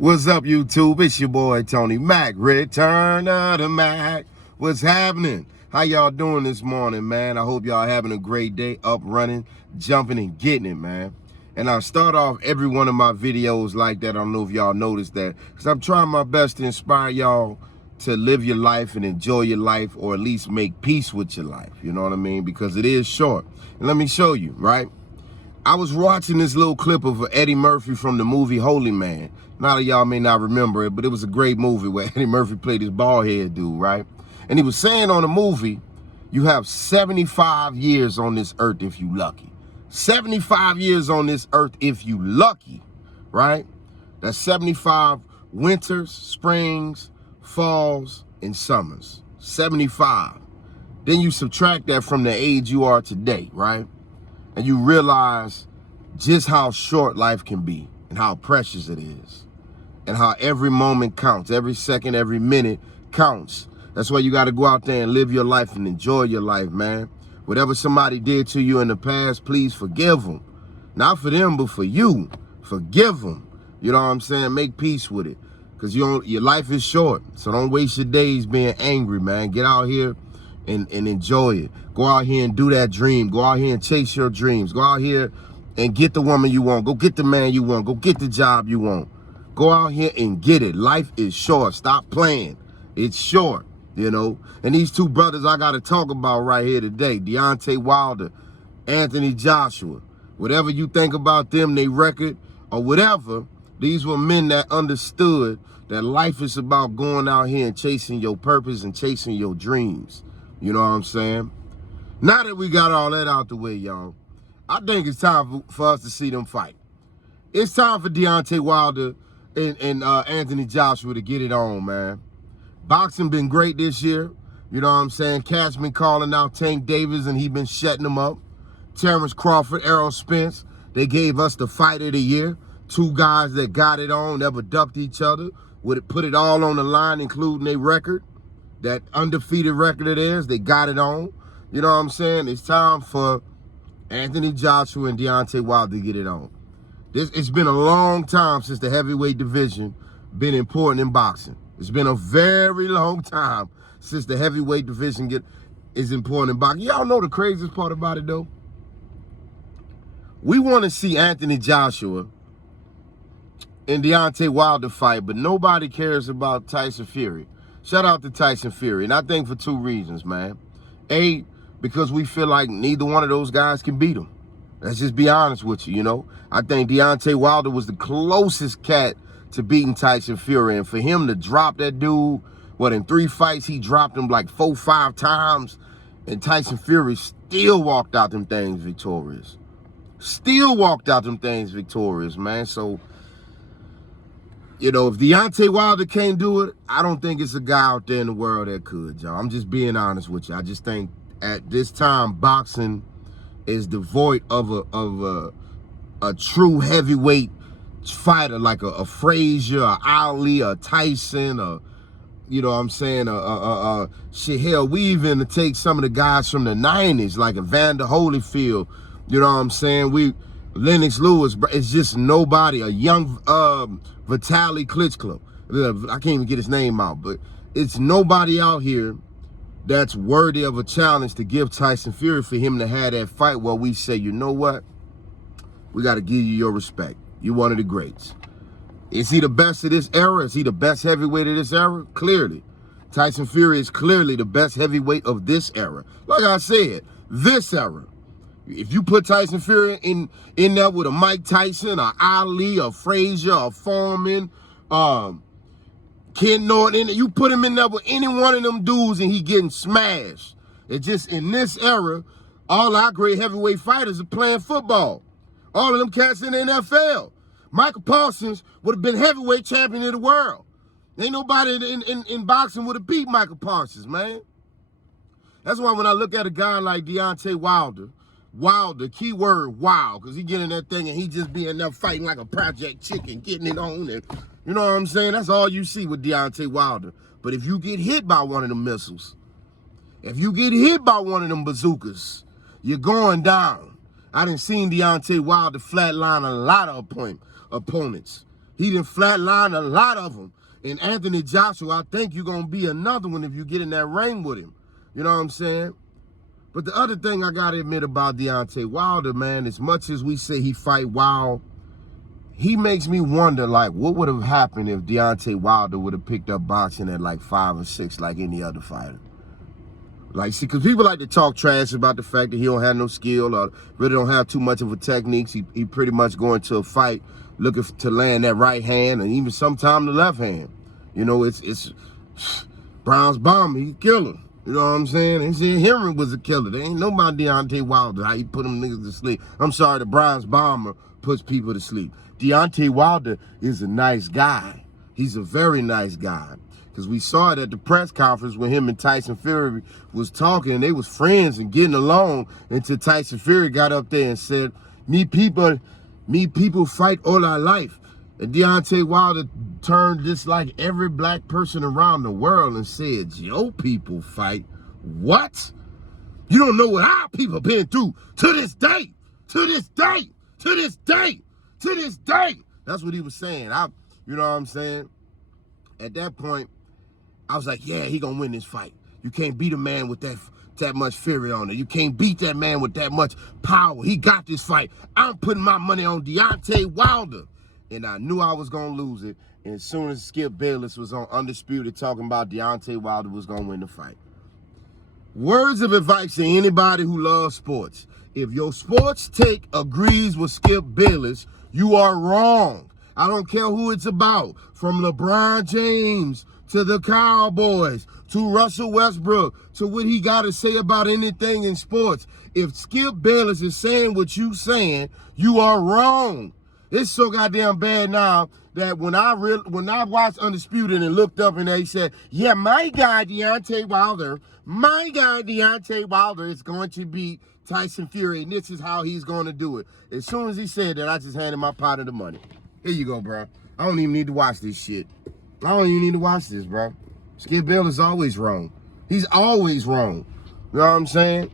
What's up, YouTube? It's your boy, Tony Mack. Return of the Mack. What's happening? How y'all doing this morning, man? I hope y'all having a great day, up running, jumping, and getting it, man. And I start off every one of my videos like that. I don't know if y'all noticed that, because I'm trying my best to inspire y'all to live your life and enjoy your life, or at least make peace with your life. You know what I mean? Because it is short. And let me show you, right? I was watching this little clip of Eddie Murphy from the movie Holy Man. A lot of y'all may not remember it, but it was a great movie where Eddie Murphy played this bald head dude, right? And he was saying on the movie, you have 75 years on this earth if you lucky. 75 years on this earth if you lucky, right? That's 75 winters, springs, falls, and summers. 75. Then you subtract that from the age you are today, right? And you realize just how short life can be and how precious it is and how every moment counts, every second, every minute counts. That's why you got to go out there and live your life and enjoy your life, man. Whatever somebody did to you in the past, please forgive them. Not for them, but for you. Forgive them. You know what I'm saying? Make peace with it, because your life is short. So don't waste your days being angry, man. Get out here and enjoy it. Go out here and do that dream. Go out here and chase your dreams. Go out here and get the woman you want. Go get the man you want. Go get the job you want. Go out here and get it. Life is short. Stop playing. It's short, you know. And these two brothers I got to talk about right here today, Deontay Wilder, Anthony Joshua. Whatever you think about them, they record, or whatever, these were men that understood that life is about going out here and chasing your purpose and chasing your dreams. You know what I'm saying? Now that we got all that out the way, y'all, I think it's time for us to see them fight. It's time for Deontay Wilder and Anthony Joshua to get it on, man. Boxing been great this year. You know what I'm saying? Cat's been calling out Tank Davis, and he been shutting them up. Terrence Crawford, Errol Spence, they gave us the fight of the year. Two guys that got it on, never ducked each other, would put it all on the line, including their record. That undefeated record of theirs, they got it on. You know what I'm saying? It's time for Anthony Joshua and Deontay Wilder to get it on. It's been a long time since the heavyweight division been important in boxing. It's been a very long time since the heavyweight division is important in boxing. Y'all know the craziest part about it, though? We want to see Anthony Joshua and Deontay Wilder fight, but nobody cares about Tyson Fury. Shout out to Tyson Fury, and I think for two reasons, man. A, because we feel like neither one of those guys can beat him. Let's just be honest with you, you know. I think Deontay Wilder was the closest cat to beating Tyson Fury, and for him to drop that dude, in 3 fights, he dropped him like 4 or 5 times, and Tyson Fury still walked out them things victorious. Still walked out them things victorious, man. So, you know, if Deontay Wilder can't do it, I don't think it's a guy out there in the world that could, y'all. I'm just being honest with you. I just think at this time, boxing is devoid of a true heavyweight fighter, like a Frazier, a Ali, a Tyson, you know what I'm saying, shit, hell, we even take some of the guys from the 90s, like Evander Holyfield, you know what I'm saying, Lennox Lewis, it's just nobody, a young Vitaly Klitschko, I can't even get his name out, but it's nobody out here that's worthy of a challenge to give Tyson Fury for him to have that fight where we say, you know what, we got to give you your respect. You're one of the greats. Is he the best of this era? Is he the best heavyweight of this era? Clearly. Tyson Fury is clearly the best heavyweight of this era. Like I said, this era. If you put Tyson Fury in there with a Mike Tyson, a Ali, a Frazier, a Foreman, Ken Norton, you put him in there with any one of them dudes and he getting smashed. It's just in this era, all our great heavyweight fighters are playing football. All of them cats in the NFL. Michael Parsons would have been heavyweight champion of the world. Ain't nobody in boxing would have beat Michael Parsons, man. That's why when I look at a guy like Deontay Wilder, keyword wild, because he get in that thing and he just be in there fighting like a project chicken, getting it on, and you know what I'm saying? That's all you see with Deontay Wilder. But if you get hit by one of them missiles, if you get hit by one of them bazookas, you're going down. I done seen Deontay Wilder flatline a lot of opponents. He done flatlined a lot of them. And Anthony Joshua, I think you're going to be another one if you get in that ring with him. You know what I'm saying? But the other thing I got to admit about Deontay Wilder, man, as much as we say he fight wild, he makes me wonder, like, what would have happened if Deontay Wilder would have picked up boxing at like 5 or 6 like any other fighter? Like, see, because people like to talk trash about the fact that he don't have no skill or really don't have too much of a technique. He pretty much going to a fight looking to land that right hand and even sometime the left hand. You know, it's Brown's bomber, he kill him. You know what I'm saying? They said Henry was a killer. They ain't know about Deontay Wilder, how he put them niggas to sleep. I'm sorry, the Brown's bomber puts people to sleep. Deontay Wilder is a nice guy. He's a very nice guy. Because we saw it at the press conference when him and Tyson Fury was talking, and they was friends and getting along until Tyson Fury got up there and said, me people fight all our life. And Deontay Wilder turned just like every black person around the world and said, your people fight? What? You don't know what our people been through to this day, to this day, to this day, to this day. That's what he was saying. You know what I'm saying? At that point, I was like, yeah, he gonna win this fight. You can't beat a man with that much fury on it. You can't beat that man with that much power. He got this fight. I'm putting my money on Deontay Wilder. And I knew I was gonna lose it. And as soon as Skip Bayless was on Undisputed talking about Deontay Wilder was gonna win the fight. Words of advice to anybody who loves sports. If your sports take agrees with Skip Bayless, you are wrong. I don't care who it's about. From LeBron James to the Cowboys, to Russell Westbrook, to what he got to say about anything in sports. If Skip Bayless is saying what you saying, you are wrong. It's so goddamn bad now that when I watched Undisputed and looked up and they said, yeah, my guy Deontay Wilder is going to beat Tyson Fury, and this is how he's going to do it. As soon as he said that, I just handed my partner the money. Here you go, bro. I don't even need to watch this shit. I don't even need to watch this, bro. Skip Bayless is always wrong. He's always wrong. You know what I'm saying?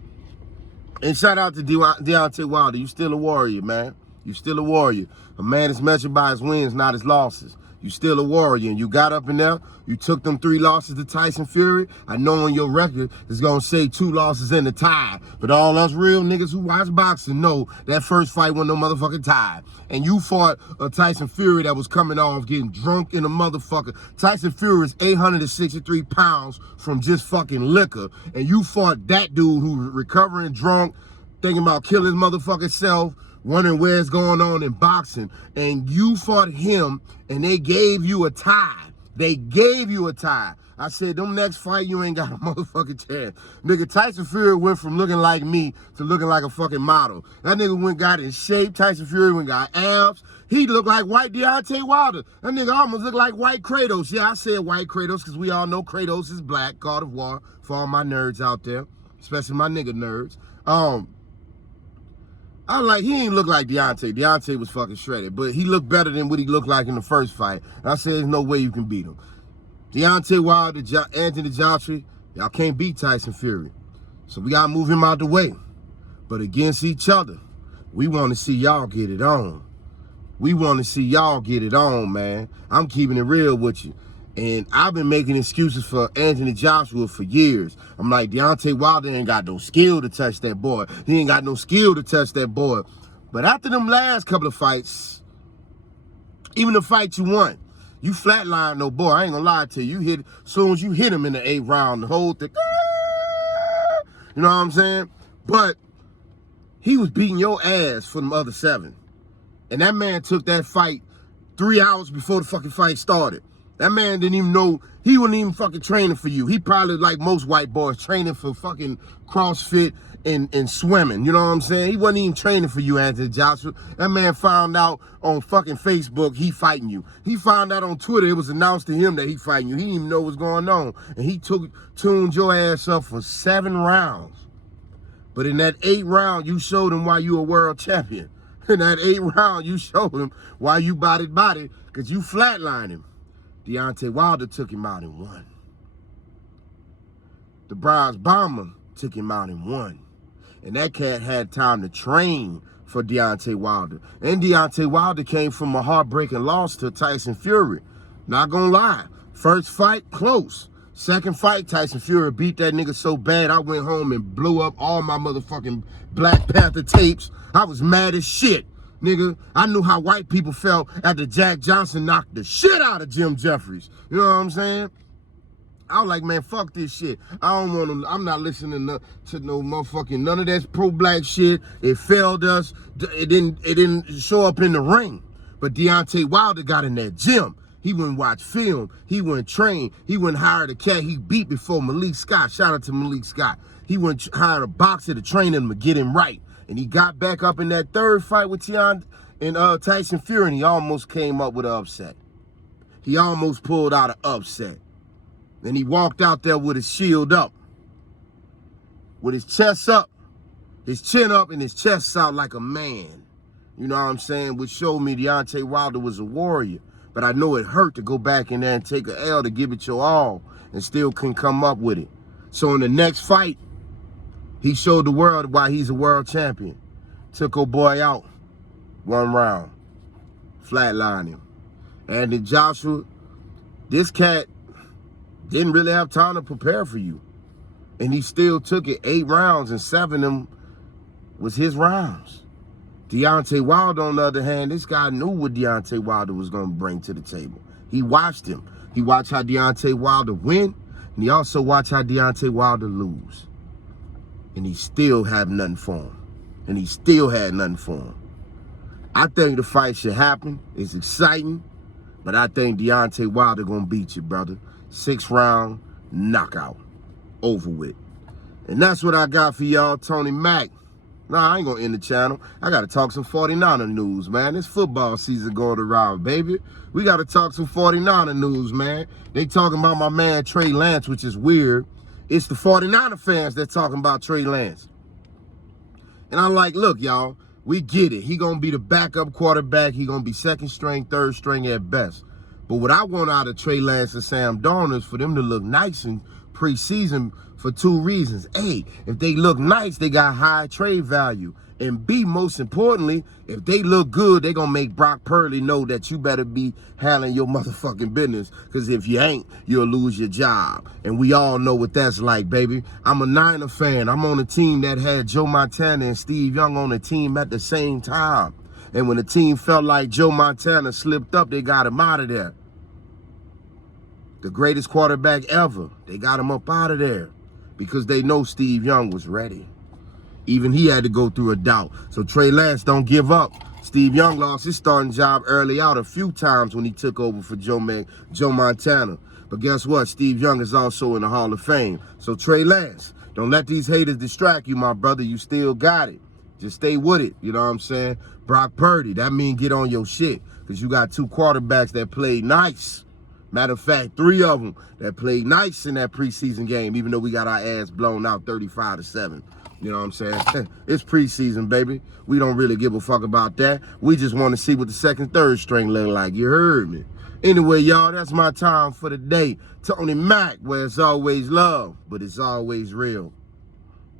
And shout out to Deontay Wilder. You still a warrior, man. You still a warrior. A man is measured by his wins, not his losses. You still a warrior. And you got up in there. You took them 3 losses to Tyson Fury. I know on your record it's going to say 2 losses in the tie. But all us real niggas who watch boxing know that first fight wasn't no motherfucking tie. And you fought a Tyson Fury that was coming off getting drunk in a motherfucker. Tyson Fury is 863 pounds from just fucking liquor. And you fought that dude who was recovering drunk, thinking about killing his motherfucking self, wondering where it's going on in boxing. And you fought him and they gave you a tie. They gave you a tie. I said, them next fight, you ain't got a motherfucking chance. Nigga, Tyson Fury went from looking like me to looking like a fucking model. That nigga went got in shape. Tyson Fury went got abs. He looked like white Deontay Wilder. That nigga almost looked like white Kratos. Yeah, I said white Kratos because we all know Kratos is black. God of War for all my nerds out there, especially my nigga nerds. I was like, he ain't look like Deontay. Deontay was fucking shredded, but he looked better than what he looked like in the first fight. And I said, there's no way you can beat him. Deontay Wilder, Anthony Joshua, y'all can't beat Tyson Fury. So we gotta move him out the way. But against each other, we want to see y'all get it on. We want to see y'all get it on, man. I'm keeping it real with you. And I've been making excuses for Anthony Joshua for years. I'm like, Deontay Wilder ain't got no skill to touch that boy. He ain't got no skill to touch that boy. But after them last couple of fights, even the fight you won, you flatlined no boy. I ain't gonna lie to you. You hit, as soon as you hit him in the 8th round, the whole thing, you know what I'm saying? But he was beating your ass for them other 7. And that man took that fight 3 hours before the fucking fight started. That man didn't even know, he wasn't even fucking training for you. He probably, like most white boys, training for fucking CrossFit and swimming. You know what I'm saying? He wasn't even training for you, Anthony Joshua. That man found out on fucking Facebook he fighting you. He found out on Twitter it was announced to him that he fighting you. He didn't even know what's going on. And he tuned your ass up for 7 rounds. But in that 8th round, you showed him why you a world champion. In that 8th round, you showed him why you body, because you flatlined him. Deontay Wilder took him out and won. The Bronze Bomber took him out and won. And that cat had time to train for Deontay Wilder. And Deontay Wilder came from a heartbreaking loss to Tyson Fury. Not gonna lie. First fight, close. Second fight, Tyson Fury beat that nigga so bad, I went home and blew up all my motherfucking Black Panther tapes. I was mad as shit, nigga. I knew how white people felt after Jack Johnson knocked the shit out of Jim Jeffries. You know what I'm saying? I was like, man, fuck this shit. I don't want to, I'm not listening to no motherfucking, none of that pro-black shit. It failed us. It didn't show up in the ring. But Deontay Wilder got in that gym. He went watch film. He went train. He went hire a cat he beat before Malik Scott. Shout out to Malik Scott. He went hired a boxer to train him to get him right. And he got back up in that third fight with Tyson Fury, and he almost came up with an upset. He almost pulled out an upset. And he walked out there with his shield up, with his chest up, his chin up, and his chest out like a man. You know what I'm saying? Which showed me Deontay Wilder was a warrior. But I know it hurt to go back in there and take an L to give it your all and still couldn't come up with it. So in the next fight, he showed the world why he's a world champion. Took old boy out 1 round, flatlined him. And then Joshua, this cat didn't really have time to prepare for you. And he still took it 8 rounds, and 7 of them was his rounds. Deontay Wilder, on the other hand, this guy knew what Deontay Wilder was going to bring to the table. He watched him. He watched how Deontay Wilder win, and he also watched how Deontay Wilder lose. And he still had nothing for him. And he still had nothing for him. I think the fight should happen. It's exciting. But I think Deontay Wilder going to beat you, brother. 6th round, knockout. Over with. And that's what I got for y'all, Tony Mack. Nah, I ain't gonna end the channel. I gotta talk some 49er news, man. It's football season going around, baby. We gotta talk some 49er news, man. They talking about my man Trey Lance, which is weird. It's the 49er fans that talking about Trey Lance. And I'm like, look, y'all, we get it. He gonna be the backup quarterback. He gonna be 2nd string, 3rd string at best. But what I want out of Trey Lance and Sam Darnold is for them to look nice in preseason for 2 reasons. A, if they look nice, they got high trade value. And B, most importantly, if they look good, they gonna make Brock Purdy know that you better be handling your motherfucking business. Because if you ain't, you'll lose your job. And we all know what that's like, baby. I'm a Niner fan. I'm on a team that had Joe Montana and Steve Young on the team at the same time. And when the team felt like Joe Montana slipped up, they got him out of there. The greatest quarterback ever. They got him up out of there because they know Steve Young was ready. Even he had to go through a doubt. So Trey Lance, don't give up. Steve Young lost his starting job early out a few times when he took over for Joe Montana. But guess what? Steve Young is also in the Hall of Fame. So Trey Lance, don't let these haters distract you, my brother. You still got it. Just stay with it. You know what I'm saying? Brock Purdy, that means get on your shit because you got 2 quarterbacks that played nice. Matter of fact, 3 of them that played nice in that preseason game, even though we got our ass blown out 35-7. You know what I'm saying? It's preseason, baby. We don't really give a fuck about that. We just want to see what the 2nd, 3rd string look like. You heard me. Anyway, y'all, that's my time for the day. Tony Mack, where it's always love, but it's always real.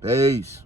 Peace.